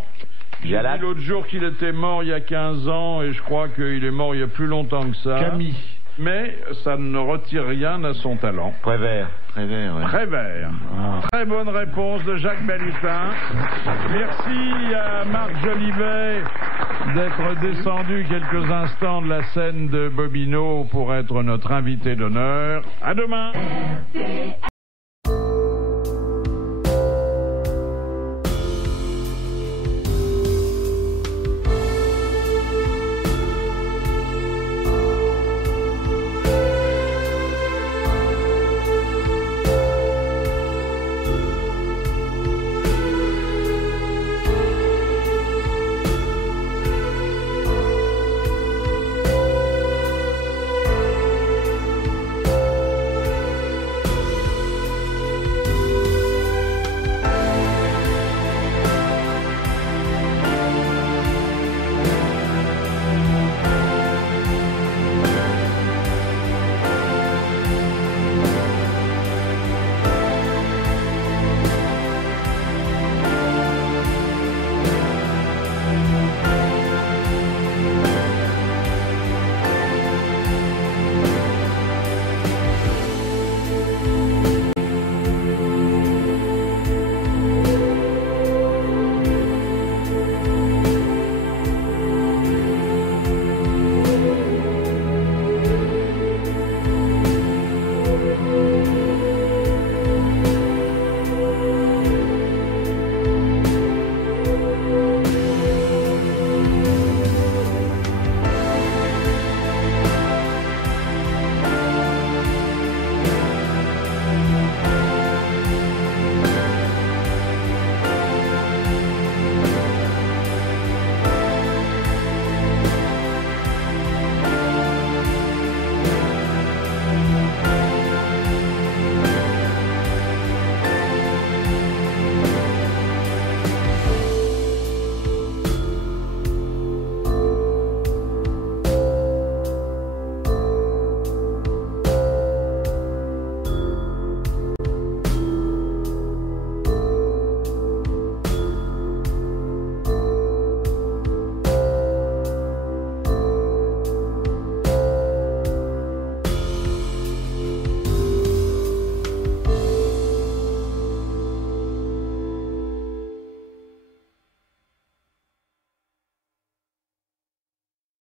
J'ai dit l'autre jour qu'il était mort il y a 15 ans et je crois qu'il est mort il y a plus longtemps que ça. Camille. Mais ça ne retire rien à son talent. Prévert. Prévert. Très bonne réponse de Jacques Balutin. Merci à Marc Jolivet d'être descendu quelques instants de la scène de Bobino pour être notre invité d'honneur. À demain.